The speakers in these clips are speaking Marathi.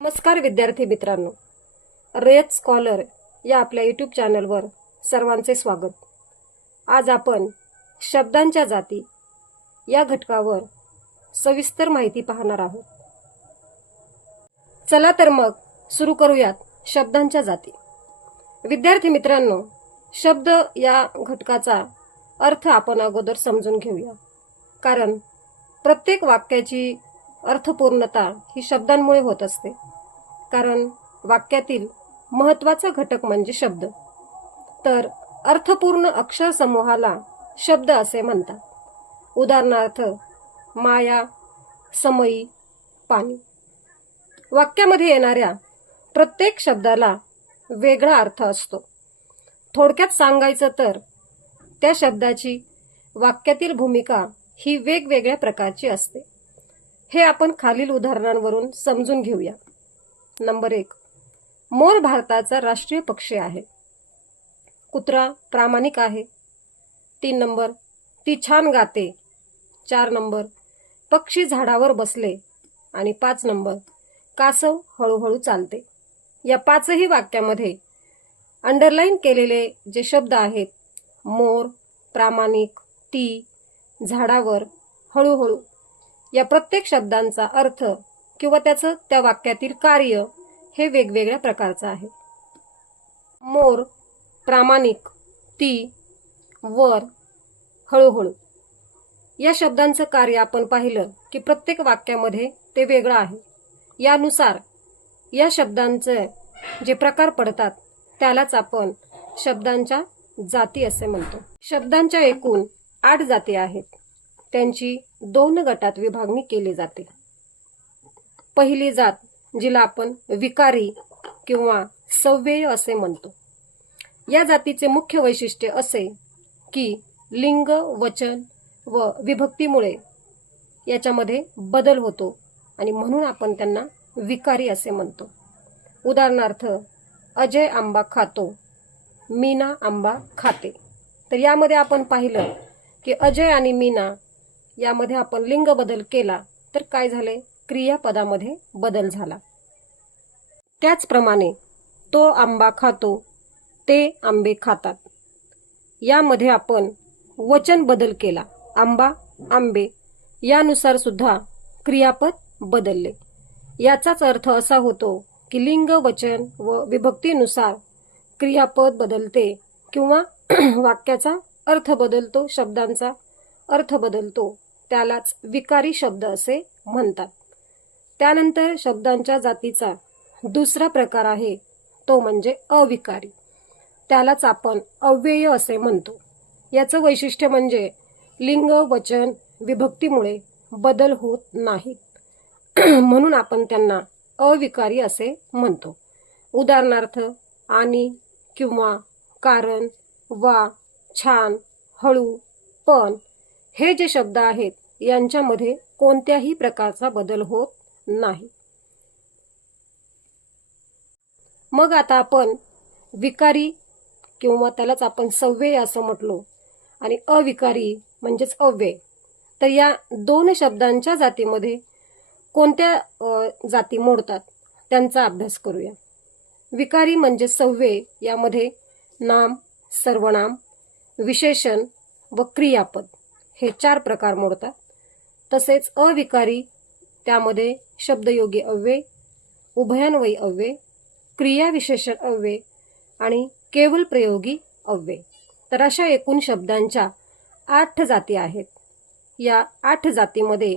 नमस्कार विद्यार्थी मित्रांनो, रयत स्कॉलर या आपल्या यूट्यूब चॅनलवर सर्वांचे स्वागत. आज आपण शब्दांच्या जाती या घटकावर सविस्तर माहिती पाहणार आहोत. चला तर मग सुरू करूयात शब्दांच्या जाती. विद्यार्थी मित्रांनो, शब्द या घटकाचा अर्थ आपण अगोदर समजून घेऊया, कारण प्रत्येक वाक्याची अर्थपूर्णता ही शब्दांमुळे होत असते. कारण वाक्यातील महत्त्वाचा घटक म्हणजे शब्द. तर अर्थपूर्ण अक्षर समूहाला शब्द असे म्हणतात. उदाहरणार्थ माया, समयी, पाणी. वाक्यामध्ये येणाऱ्या प्रत्येक शब्दाला वेगळा अर्थ असतो. थोडक्यात सांगायचं तर त्या शब्दाची वाक्यातील भूमिका ही वेगवेगळ्या प्रकारची असते. हे आपण खालील उदाहरणांवरून समजून घेऊया. नंबर 1, मोर भारताचा राष्ट्रीय पक्षी आहे. कुत्रा प्रामाणिक आहे. 3 नंबर, ती छान गाते. 4 नंबर, पक्षी झाडावर बसले. आणि 5 नंबर, कासव हळूहळू चालते. या 5ही वाक्यामध्ये अंडरलाईन केलेले जे शब्द आहेत, मोर, प्रामाणिक, ती, झाडावर, हळूहळू, या प्रत्येक शब्दांचा अर्थ किंवा त्याचं त्या वाक्यातील कार्य हे वेगवेगळ्या प्रकारचं आहे. मोर, प्रामाणिक, ती, वर, हळूहळू या शब्दांचं कार्य आपण पाहिलं की प्रत्येक वाक्यामध्ये ते वेगळं आहे. यानुसार या शब्दांचे जे प्रकार पडतात त्यालाच आपण शब्दांच्या जाती असे म्हणतो. शब्दांच्या एकूण 8 जाती आहेत. त्यांची 2 गटात विभागणी केली जाते. पहिली जात, जिला आपण विकारी किंवा सव्यय असे म्हणतो. या जातीचे मुख्य वैशिष्ट्य असे की लिंग, वचन व विभक्तीमुळे याच्यामध्ये बदल होतो आणि म्हणून आपण त्यांना विकारी असे म्हणतो. उदाहरणार्थ अजय आंबा खातो, मीना आंबा खाते. तर यामध्ये आपण पाहिलं की अजय आणि मीना यामध्ये आपण लिंग बदल केला तर काय झाले, क्रियापदामध्ये बदल झाला. त्याचप्रमाणे तो आंबा खातो, ते आंबे खातात. यामध्ये आपण वचन बदल केला, आंबा, आंबे, यानुसार सुद्धा क्रियापद बदलले. याचाच अर्थ असा होतो की लिंग, वचन व विभक्तीनुसार क्रियापद बदलते किंवा वाक्याचा अर्थ बदलतो, शब्दांचा अर्थ बदलतो. त्यालाच विकारी शब्द असे म्हणतात. त्यानंतर शब्दांच्या जातीचा दुसरा प्रकार आहे तो म्हणजे अविकारी. त्यालाच आपण अव्यय असे म्हणतो. याचं वैशिष्ट्य म्हणजे लिंग, वचन, विभक्तीमुळे बदल होत नाहीत, म्हणून आपण त्यांना अविकारी असे म्हणतो. उदाहरणार्थ आणि, किंवा, कारण, वा, छान, हळू, पण हे जे शब्द आहेत यांच्यामध्ये कोणत्याही प्रकारचा बदल होत नाही. मग आता आपण विकारी किंवा त्यालाच आपण सव्यय असं म्हटलो आणि अविकारी म्हणजेच अव्यय, तर या 2 शब्दांच्या जातीमध्ये कोणत्या जाती मोडतात त्यांचा अभ्यास करूया. विकारी म्हणजे सव्यय, यामध्ये नाम, सर्वनाम, विशेषण व क्रियापद हे 4 प्रकार मोडतात. तसेच अविकारी, त्यामध्ये शब्दयोगी अव्यय, उभयान्वयी अव्यय, क्रियाविशेषण अव्यय आणि केवल प्रयोगी अव्यय. तर अशा एकूण शब्दांच्या 8 जाती आहेत. या 8 जातीमध्ये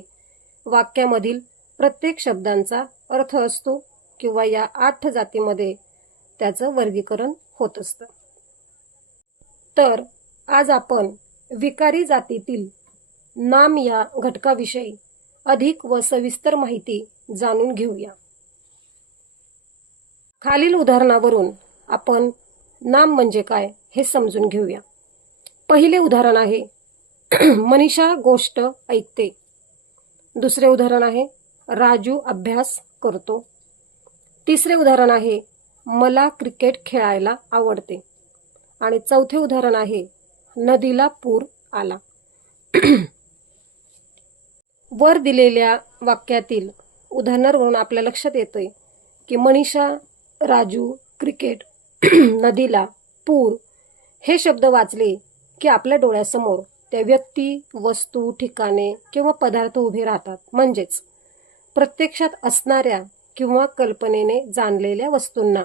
वाक्यामधील प्रत्येक शब्दांचा अर्थ असतो किंवा या 8 जातीमध्ये त्याचं वर्गीकरण होत असतं. तर आज आपण विकारी जातीतील नाम या घटकाविषयी अधिक व सविस्तर माहिती जाणून घेऊया. खालील उदाहरणावरून आपण नाम म्हणजे काय हे समजून घेऊया. पहिले उदाहरण आहे मनीषा गोष्ट ऐकते. दुसरे उदाहरण आहे राजू अभ्यास करतो. तिसरे उदाहरण आहे मला क्रिकेट खेळायला आवडते. आणि चौथे उदाहरण आहे नदीला पूर आला. वर दिलेल्या वाक्यातील उदाहरणावरून आपल्या लक्षात येतंय की मनीषा, राजू, क्रिकेट, नदीला, पूर हे शब्द वाचले की आपल्या डोळ्यासमोर त्या व्यक्ती, वस्तू, ठिकाणे किंवा पदार्थ उभे राहतात. म्हणजेच प्रत्यक्षात असणाऱ्या किंवा कल्पनेने जाणलेल्या वस्तूंना,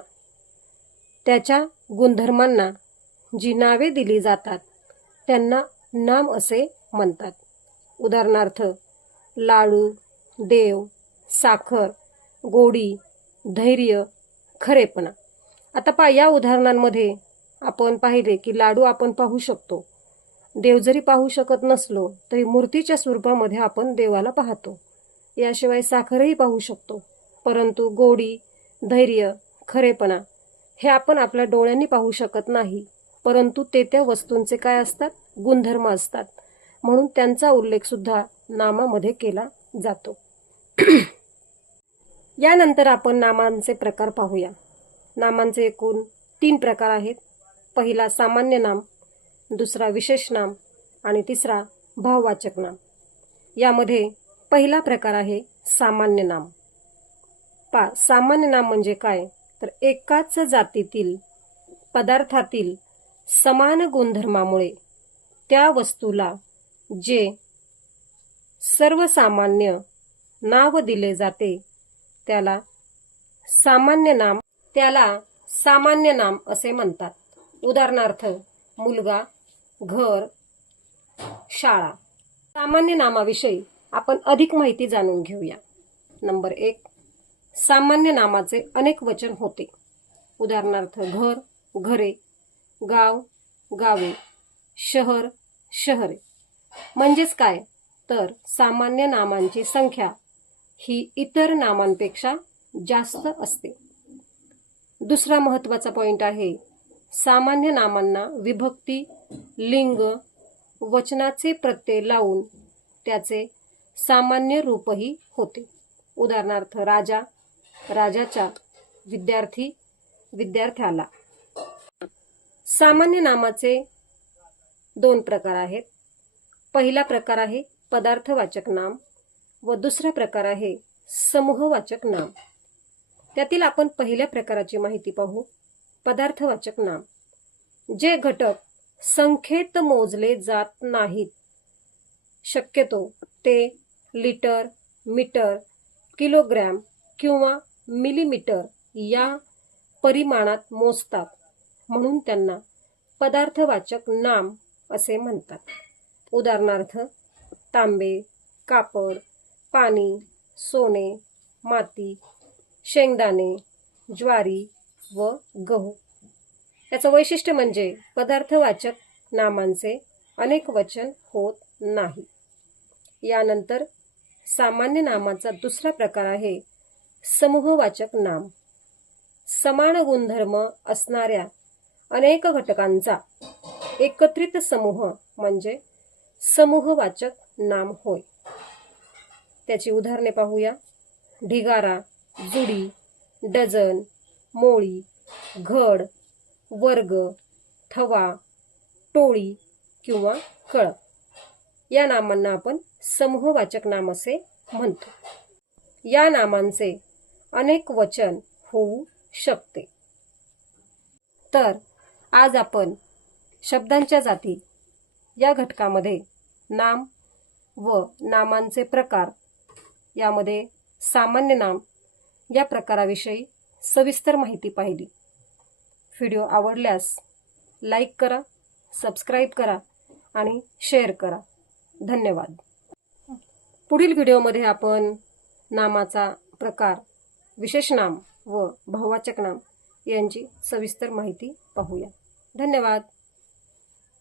त्याच्या गुणधर्मांना जी नावे दिली जातात त्यांना नाम असे म्हणतात. उदाहरणार्थ लाडू, देव, साखर, गोडी, धैर्य, खरेपणा. आता या उदाहरणांमध्ये आपण पाहिले की लाडू आपण पाहू शकतो. देव जरी पाहू शकत नसलो तरी मूर्तीच्या स्वरूपामध्ये आपण देवाला पाहतो. याशिवाय साखरही पाहू शकतो. परंतु गोडी, धैर्य, खरेपणा हे आपण आपल्या डोळ्यांनी पाहू शकत नाही, परंतु ते त्या वस्तूंचे काय असतात? गुणधर्म असतात. म्हणून त्यांचा उल्लेख सुद्धा नामामध्ये केला जातो. यानंतर आपण नामांचे प्रकार पाहूया. नामांचे एकूण 3 प्रकार आहेत. पहिला सामान्य नाम, दुसरा विशेष नाम आणि तिसरा भाववाचक नाम. यामध्ये पहिला प्रकार आहे सामान्य नाम. सामान्य नाम म्हणजे काय? तर एकाच जातीतील पदार्थातील समान गुणधर्मामुळे त्या वस्तूला जे सर्वसामान्य नाव दिले जाते त्याला सामान्य नाम असे म्हणतात. उदाहरणार्थ मुलगा, घर, शाळा. सामान्य नामाविषयी आपण अधिक माहिती जाणून घेऊया. नंबर 1, सामान्य नामाचे अनेक वचन होते. उदाहरणार्थ घर, घरे, गाव, गावे, शहर, शहरे. म्हणजेच काय? तर सामान्य नामांची संख्या ही इतर नामांपेक्षा जास्त असते. दुसरा महत्त्वाचा पॉइंट आहे, सामान्य नामांना विभक्ती, लिंग, वचनाचे प्रत्यय लावून त्याचे सामान्य रूपही होते. उदाहरणार्थ राजा, राजाच्या, विद्यार्थी, विद्यार्थ्याला. सामान्य नामाचे 2 प्रकार आहेत. पहिला प्रकार आहे पदार्थवाचक नाम व दुसरा प्रकार आहे समूहवाचक नाम. त्यातील आपण पहिल्या प्रकाराची माहिती पाहू. पदार्थवाचक नाम. जे घटक संख्येत मोजले जात नाहीत, शक्यतो ते लिटर, मीटर, किलोग्रॅम किंवा मिलीमीटर या परिमाणात मोजतात, म्हणून त्यांना पदार्थवाचक नाम असे म्हणतात. उदाहरणार्थ तांबे, कापड, पाणी, सोने, माती, शेंगदाणे, ज्वारी व गहू. याचं वैशिष्ट्य म्हणजे पदार्थवाचक नामांचे अनेक वचन होत नाही. यानंतर सामान्य नामाचा दुसरा प्रकार आहे समूहवाचक नाम. समान गुणधर्म असणाऱ्या अनेक घटकांचा एकत्रित समूह म्हणजे समूहवाचक नाम होय. त्याची उदाहरणे पाहूया. ढिगारा, जुडी, डझन, मोळी, घड, वर्ग, थवा, टोळी किंवा कळप. या नामांना आपण समूहवाचक नाम असे म्हणतो. या नामांचे अनेक वचन होऊ शकते. तर आज आपण शब्दांच्या जाती या घटकामध्ये नाम व नामांचे प्रकार, यामध्ये सामान्य नाम या प्रकाराविषयी सविस्तर माहिती पाहिली. व्हिडिओ आवडल्यास लाईक करा, सबस्क्राईब करा आणि शेअर करा. धन्यवाद. पुढील व्हिडिओमध्ये आपण नामाचा प्रकार, विशेष नाम व भाववाचक नाम यांची सविस्तर माहिती पाहूया. धन्यवाद.